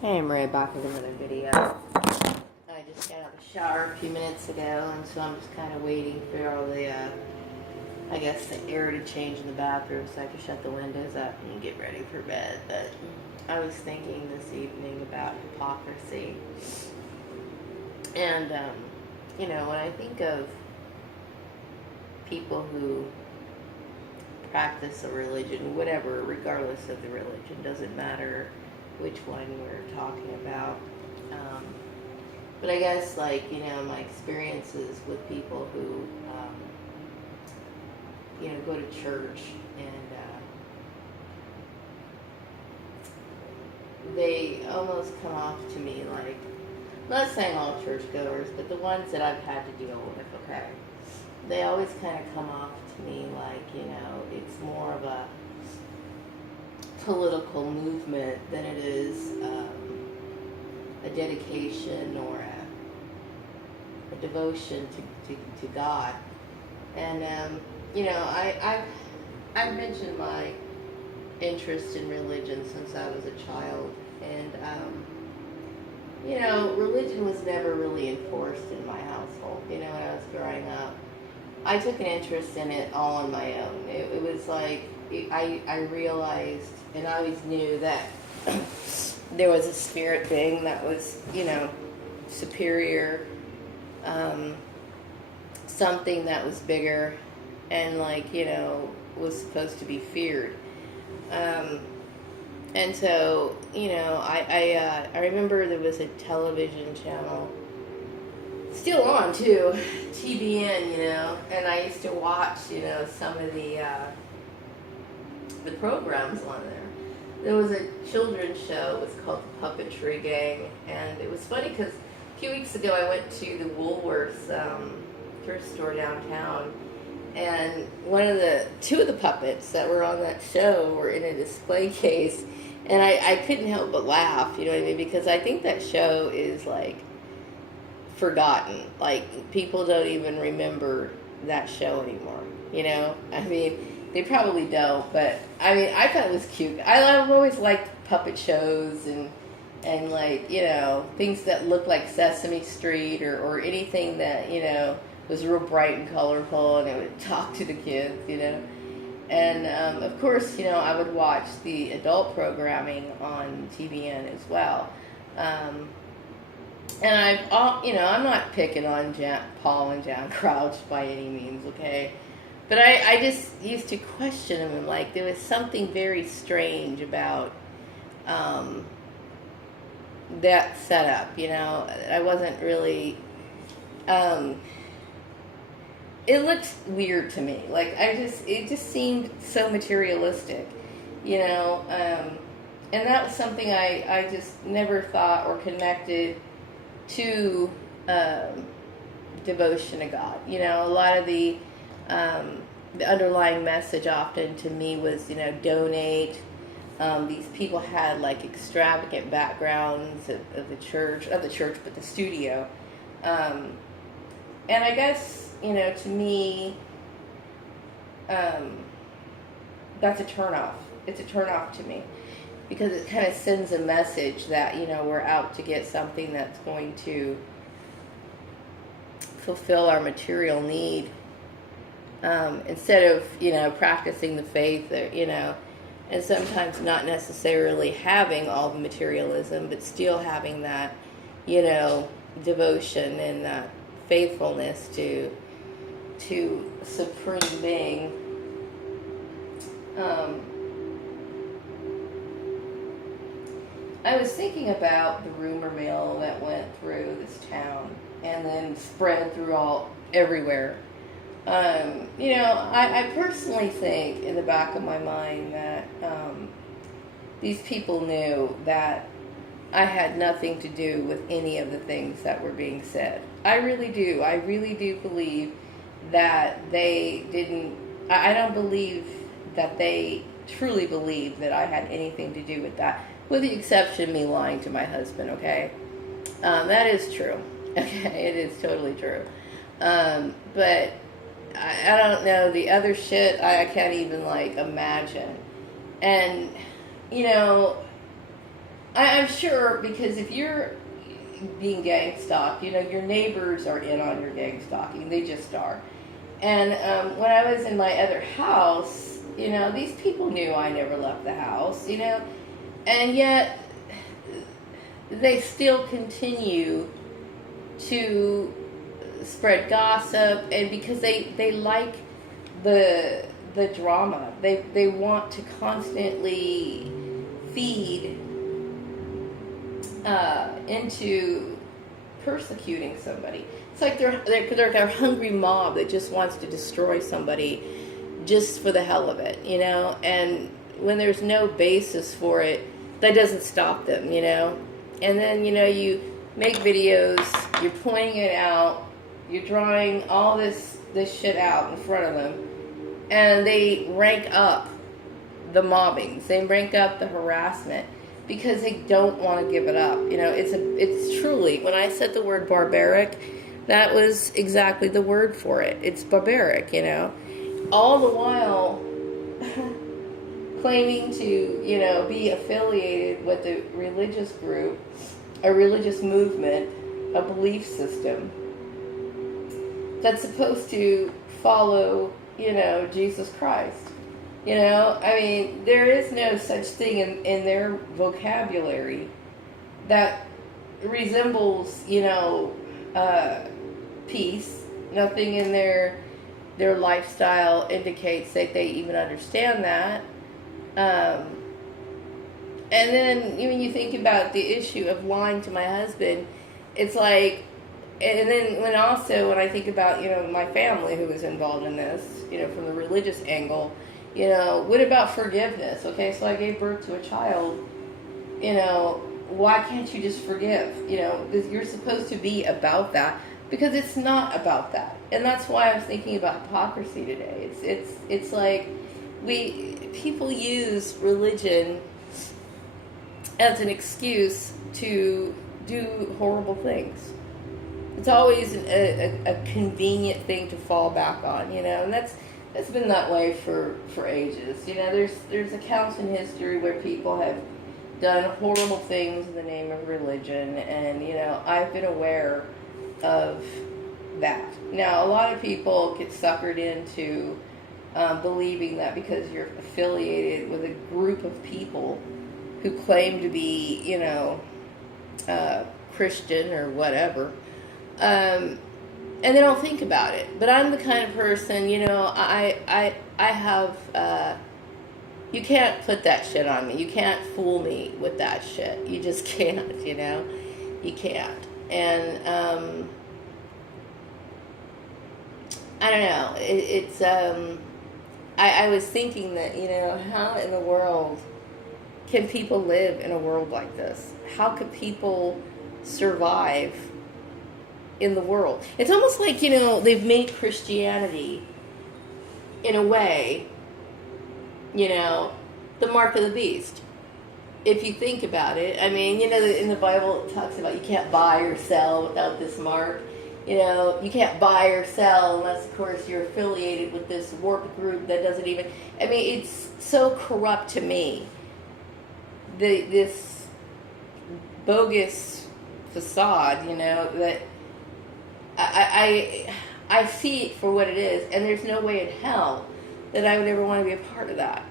Hey, I'm right back with another video. I just got out of the shower a few minutes ago, and so I'm just kind of waiting for all the, I guess, the air to change in the bathroom so I can shut the windows up and get ready for bed. But I was thinking this evening about hypocrisy. And, when I think of people who practice a religion, whatever, regardless of the religion, doesn't matter which one we're talking about. But I guess, my experiences with people who, go to church and they almost come off to me like, I'm not saying all churchgoers, but the ones that I've had to deal with, okay, they always kind of come off to me like, it's more of a political movement than it is a dedication or a devotion to God. And I've mentioned my interest in religion since I was a child, and religion was never really enforced in my household. When I was growing up, I took an interest in it all on my own. It was like I realized, and I always knew that there was a spirit being that was, superior, something that was bigger, and was supposed to be feared. And so, I remember there was a television channel, still on too, TBN, and I used to watch, some of the programs on there. There was a children's show. It was called The Puppetry Gang, and it was funny because a few weeks ago I went to the Woolworths thrift store downtown, and two of the puppets that were on that show were in a display case, and I couldn't help but laugh, you know what I mean, because I think that show is forgotten. People don't even remember that show anymore, I mean, they probably don't, but I thought it was cute. I've always liked puppet shows and things that look like Sesame Street or anything that, was real bright and colorful, and it would talk to the kids, And, of course, I would watch the adult programming on TBN as well. And I'm not picking on Paul and Jan Crouch by any means, okay? But I just used to question him, and there was something very strange about that setup, I wasn't really, it looked weird to me. It just seemed so materialistic, and that was something I just never thought or connected to devotion to God. A lot of the underlying message often to me was, donate. These people had extravagant backgrounds of the church, but the studio. And I guess, to me, that's a turnoff. It's a turnoff to me, because it kind of sends a message that, we're out to get something that's going to fulfill our material need, instead of, practicing the faith, and sometimes not necessarily having all the materialism, but still having that, devotion and that faithfulness to supreme being. I was thinking about the rumor mill that went through this town and then spread through everywhere. I personally think in the back of my mind that these people knew that I had nothing to do with any of the things that were being said. I really do. I really do believe that they didn't. I don't believe that they truly believed that I had anything to do with that, with the exception of me lying to my husband, okay? That is true. Okay, it is totally true. But I don't know, the other shit I can't even imagine. And I'm sure, because if you're being gang stalked, your neighbors are in on your gang stalking. They just are. And when I was in my other house, these people knew I never left the house, and yet they still continue to spread gossip, and because they like the drama, they want to constantly feed into persecuting somebody. It's like they're a hungry mob that just wants to destroy somebody just for the hell of it, and when there's no basis for it, that doesn't stop them, and then you make videos, you're pointing it out, you're drawing all this shit out in front of them, and they rank up the mobbings, they rank up the harassment, because they don't want to give it up. It's truly, when I said the word barbaric, that was exactly the word for it. It's barbaric, all the while claiming to, be affiliated with a religious group, a religious movement, a belief system that's supposed to follow, Jesus Christ. There is no such thing in their vocabulary that resembles, peace. Nothing in their lifestyle indicates that they even understand that. And then when you think about the issue of lying to my husband, it's like, and then when I think about, my family who was involved in this, from the religious angle, what about forgiveness? Okay, so I gave birth to a child, why can't you just forgive? You're supposed to be about that, because it's not about that. And that's why I was thinking about hypocrisy today. It's like people use religion as an excuse to do horrible things. It's always a convenient thing to fall back on, and that's been that way for ages. There's accounts in history where people have done horrible things in the name of religion, and I've been aware of that. Now, a lot of people get suckered into believing that because you're affiliated with a group of people who claim to be, Christian or whatever, and they don't think about it. But I'm the kind of person, I have, you can't put that shit on me. You can't fool me with that shit. You just can't, you can't. And, I don't know, I was thinking that, how in the world can people live in a world like this? How could people survive in the world? It's almost like, they've made Christianity, in a way, the mark of the beast. If you think about it, in the Bible it talks about you can't buy or sell without this mark. You can't buy or sell unless, of course, you're affiliated with this warped group that doesn't even... it's so corrupt to me. This bogus facade, that I see it for what it is, and there's no way in hell that I would ever want to be a part of that.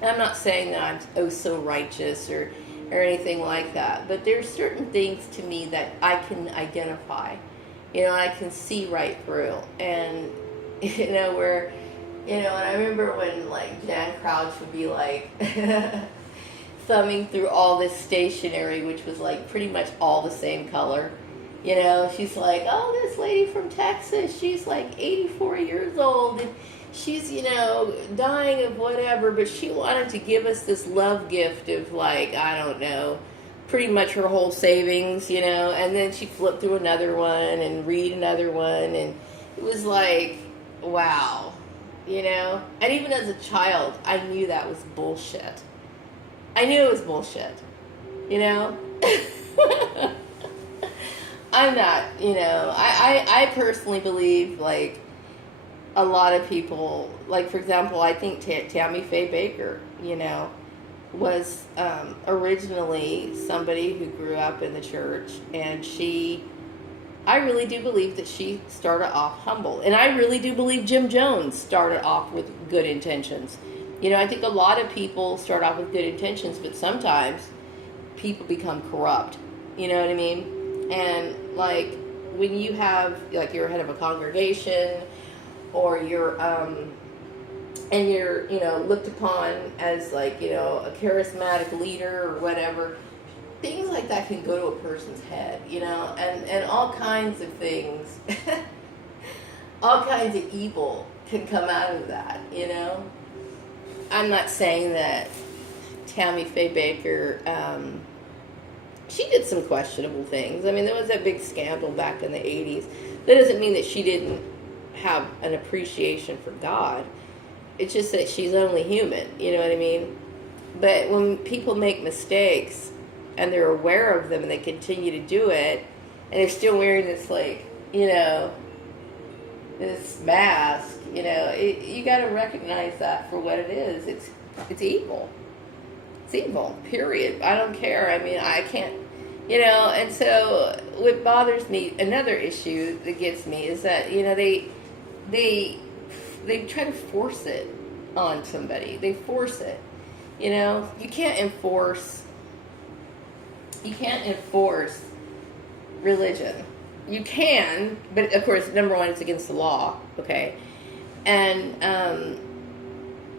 And I'm not saying that I'm so righteous or anything like that, but there's certain things to me that I can identify, I can see right through, and where, and I remember when like Jan Crouch would be like thumbing through all this stationery, which was like pretty much all the same color. She's like, oh, this lady from Texas, she's like 84 years old, and she's, dying of whatever, but she wanted to give us this love gift of like, I don't know, pretty much her whole savings, and then she'd flip through another one and read another one, and it was like, wow, and even as a child, I knew that was bullshit. I knew it was bullshit, I'm not, I personally believe, like, a lot of people, like, for example, I think Tammy Faye Baker, was originally somebody who grew up in the church, and I really do believe that she started off humble. And I really do believe Jim Jones started off with good intentions. I think a lot of people start off with good intentions, but sometimes people become corrupt. You know what I mean? And like when you have, like, you're head of a congregation, or you're and you're looked upon as, like, a charismatic leader or whatever, things like that can go to a person's head, and all kinds of things, all kinds of evil can come out of that. I'm not saying that Tammy Faye Baker, she did some questionable things. I mean, there was that big scandal back in the 80s. That doesn't mean that she didn't have an appreciation for God. It's just that she's only human, you know what I mean? But when people make mistakes and they're aware of them and they continue to do it, and they're still wearing this, like, this mask, you got to recognize that for what it is. It's evil. It's evil, period. I don't care. I mean, I can't, and so what bothers me, another issue that gets me, is that, they try to force it on somebody. They force it. You can't enforce religion. You can, but of course, number one, it's against the law, okay? And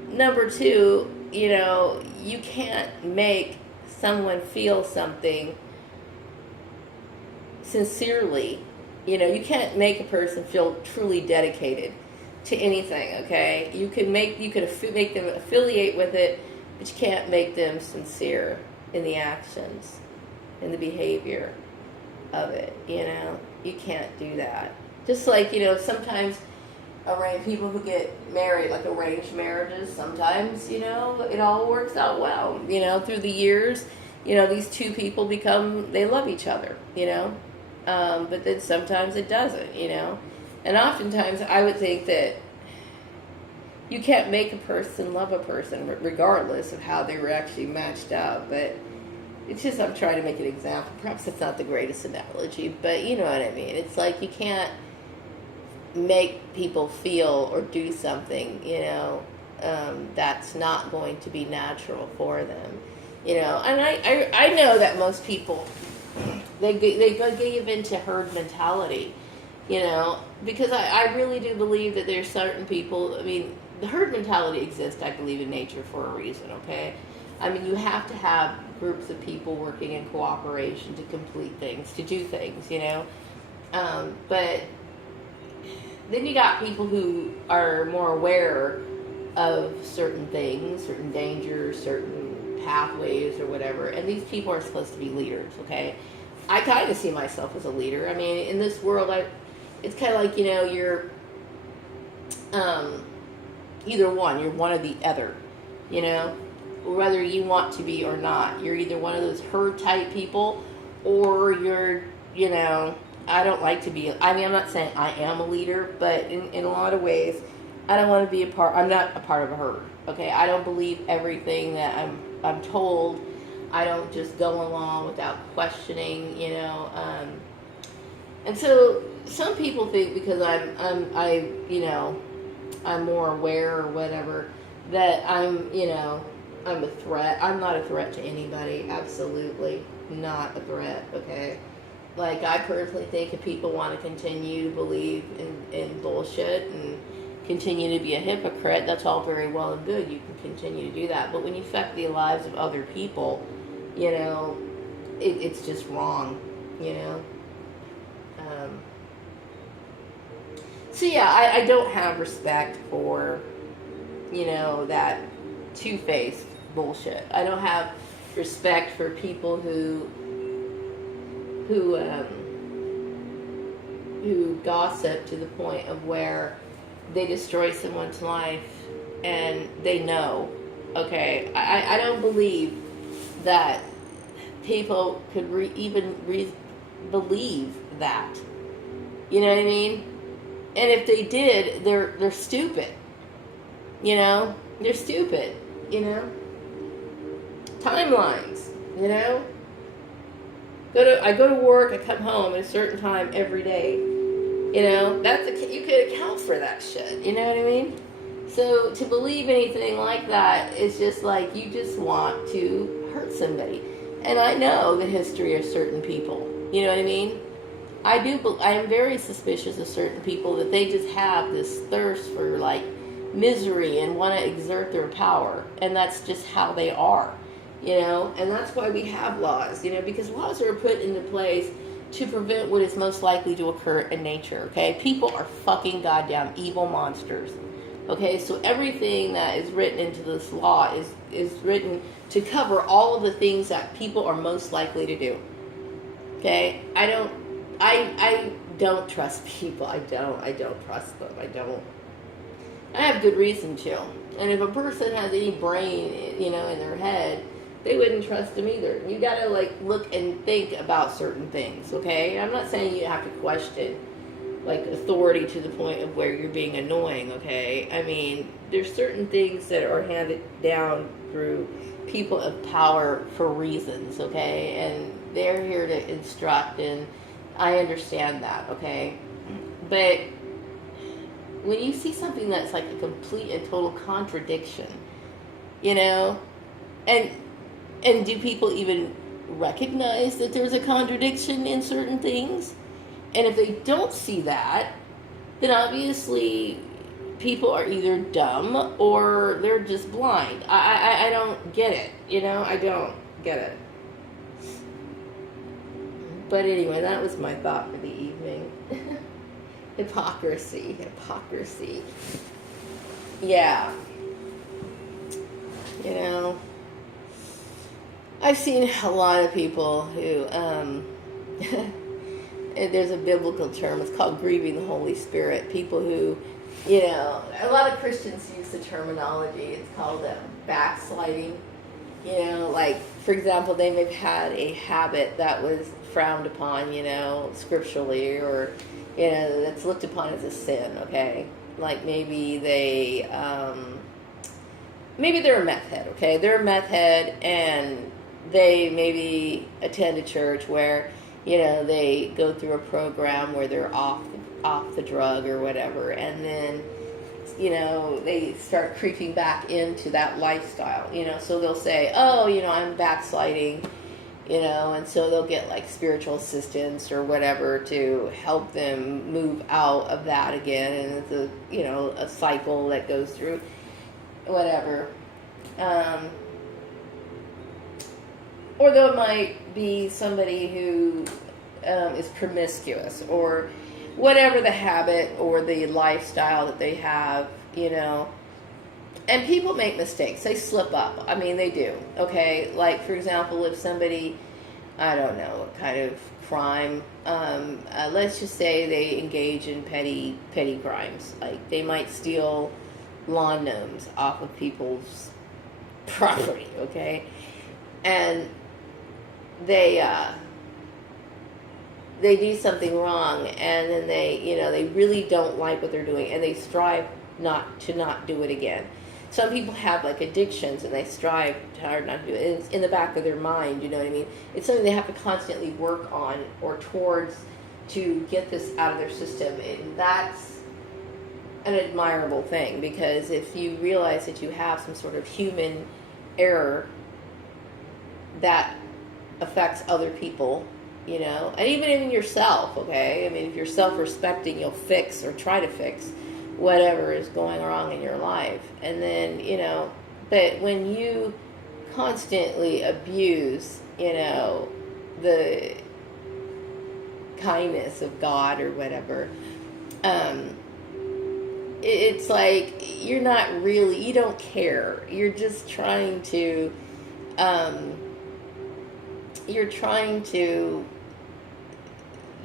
number two, you can't make someone feel something sincerely. You can't make a person feel truly dedicated to anything, okay? You can make them affiliate with it, but you can't make them sincere in the actions, in the behavior of it, You can't do that. Just like, sometimes people who get married, like arranged marriages, sometimes, it all works out well. Through the years, these two people they love each other, but then sometimes it doesn't, And oftentimes I would think that you can't make a person love a person regardless of how they were actually matched up. But it's just, I'm trying to make an example. Perhaps it's not the greatest analogy, but you know what I mean. It's like you can't make people feel or do something, that's not going to be natural for them. And I know that most people, they give into herd mentality, because I really do believe that there's certain people, I mean, the herd mentality exists, I believe, in nature for a reason, okay? I mean, you have to have groups of people working in cooperation to complete things, to do things, but then you got people who are more aware of certain things, certain dangers, certain pathways or whatever, and these people are supposed to be leaders, okay? I kind of see myself as a leader. I mean, in this world, it's kind of like, you're either one. You're one or the other, whether you want to be or not. You're either one of those herd type people, or you're, I don't like to be, I mean, I'm not saying I am a leader, but in a lot of ways, I don't want to be I'm not a part of a herd, okay? I don't believe everything that I'm told. I don't just go along without questioning, and so some people think because I'm more aware or whatever, that I'm a threat. I'm not a threat to anybody. Absolutely not a threat, okay? Like, I personally think if people want to continue to believe in bullshit and continue to be a hypocrite, that's all very well and good. You can continue to do that. But when you affect the lives of other people, it's just wrong, So yeah, I don't have respect for, that two-faced bullshit. I don't have respect for people who gossip to the point of where they destroy someone's life and they know. Okay, I don't believe that people could even believe that. You know what I mean? And if they did, they're stupid. They're stupid. Timelines, you know? I go to work, I come home at a certain time every day. You know, you could account for that shit, you know what I mean? So to believe anything like that is just like you just want to hurt somebody. And I know the history of certain people, you know what I mean? I am very suspicious of certain people that they just have this thirst for like misery and want to exert their power, and that's just how they are, you know. And that's why we have laws, you know, because laws are put into place to prevent what is most likely to occur in nature. Okay, people are fucking goddamn evil monsters. Okay, so everything that is written into this law is written to cover all of the things that people are most likely to do. Okay, I don't trust people. I don't trust them. I have good reason to. And if a person has any brain, you know, in their head, they wouldn't trust them either. You gotta like look and think about certain things, okay? I'm not saying you have to question like authority to the point of where you're being annoying, okay? I mean, there's certain things that are handed down through people of power for reasons, okay? And they're here to instruct, and I understand that, okay? But when you see something that's like a complete and total contradiction, you know, and do people even recognize that there's a contradiction in certain things? And if they don't see that, then obviously people are either dumb or they're just blind. I don't get it, you know? I don't get it. But anyway, that was my thought for the evening. Hypocrisy. Yeah. You know, I've seen a lot of people who, there's a biblical term, it's called grieving the Holy Spirit. People who, you know, a lot of Christians use the terminology, it's called backsliding. You know, like, for example, they may have had a habit that was frowned upon, you know, scripturally, or, you know, that's looked upon as a sin, okay? Like maybe they're a meth head, okay? They're a meth head, and they maybe attend a church where, you know, they go through a program where they're off the drug or whatever, and then, you know, they start creeping back into that lifestyle, you know, so they'll say, oh, you know, I'm backsliding, you know, and so they'll get like spiritual assistance or whatever to help them move out of that again, and it's a, you know, a cycle that goes through, whatever. Or there might be somebody who is promiscuous, or whatever the habit or the lifestyle that they have, you know. And people make mistakes. They slip up. I mean, they do. Okay? Like, for example, if somebody, I don't know what kind of crime, let's just say they engage in petty crimes. Like, they might steal lawn gnomes off of people's property, okay? And they do something wrong, and then they, you know, they really don't like what they're doing, and they strive not to do it again. Some people have like addictions, and they strive hard not to do it. It's in the back of their mind, you know what I mean? It's something they have to constantly work on or towards to get this out of their system, and that's an admirable thing, because if you realize that you have some sort of human error that affects other people, you know, and even yourself, okay? I mean, if you're self-respecting, you'll fix or try to fix whatever is going wrong in your life. And then, you know, but when you constantly abuse, you know, the kindness of God or whatever, it's like you don't care. You're just trying to,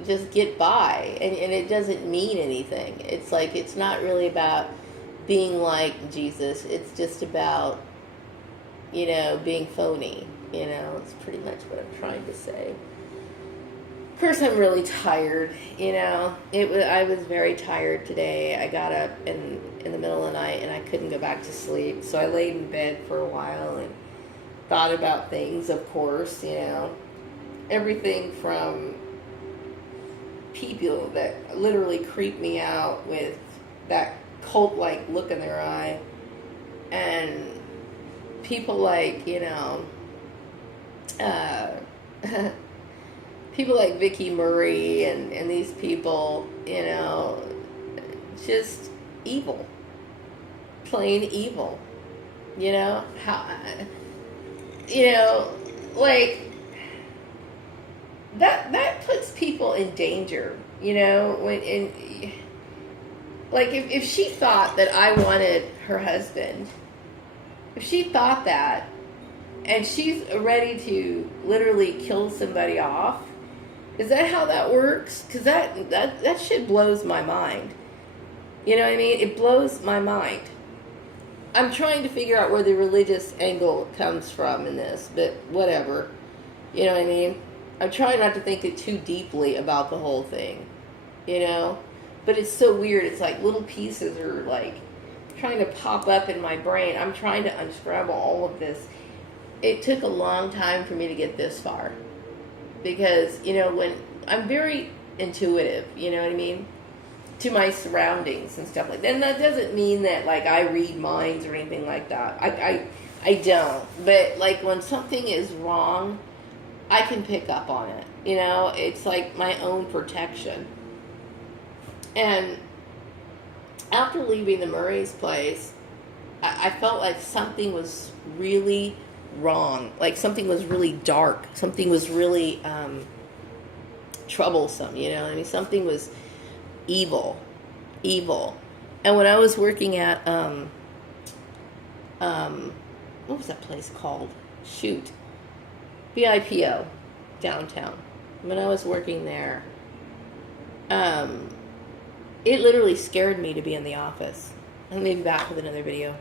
just get by, and it doesn't mean anything. It's like, it's not really about being like Jesus. It's just about, you know, being phony, you know. It's pretty much what I'm trying to say. Of course, I'm really tired, you know. I was very tired today. I got up in the middle of the night, and I couldn't go back to sleep, so I laid in bed for a while, and thought about things, of course, you know. Everything from people that literally creep me out with that cult-like look in their eye, and people like, you know, people like Vicky Murray and these people, you know, just evil, plain evil, you know, how, you know, like, that puts people in danger, you know, like, if she thought that I wanted her husband, if she thought that, and she's ready to literally kill somebody off, is that how that works? Because that shit blows my mind. You know what I mean? It blows my mind. I'm trying to figure out where the religious angle comes from in this, but whatever. You know what I mean? I'm trying not to think it too deeply about the whole thing, you know? But it's so weird. It's like little pieces are like trying to pop up in my brain. I'm trying to unscramble all of this. It took a long time for me to get this far. Because, you know, when I'm very intuitive, you know what I mean? To my surroundings and stuff like that. And that doesn't mean that, like, I read minds or anything like that. I don't. But, like, when something is wrong, I can pick up on it. You know, it's like my own protection. And after leaving the Murray's place, I felt like something was really wrong. Like something was really dark. Something was really troublesome, you know what I mean? Something was evil. And when I was working at, what was that place called? Shoot. BIPO, downtown. When I was working there, it literally scared me to be in the office. I'm going to be back with another video.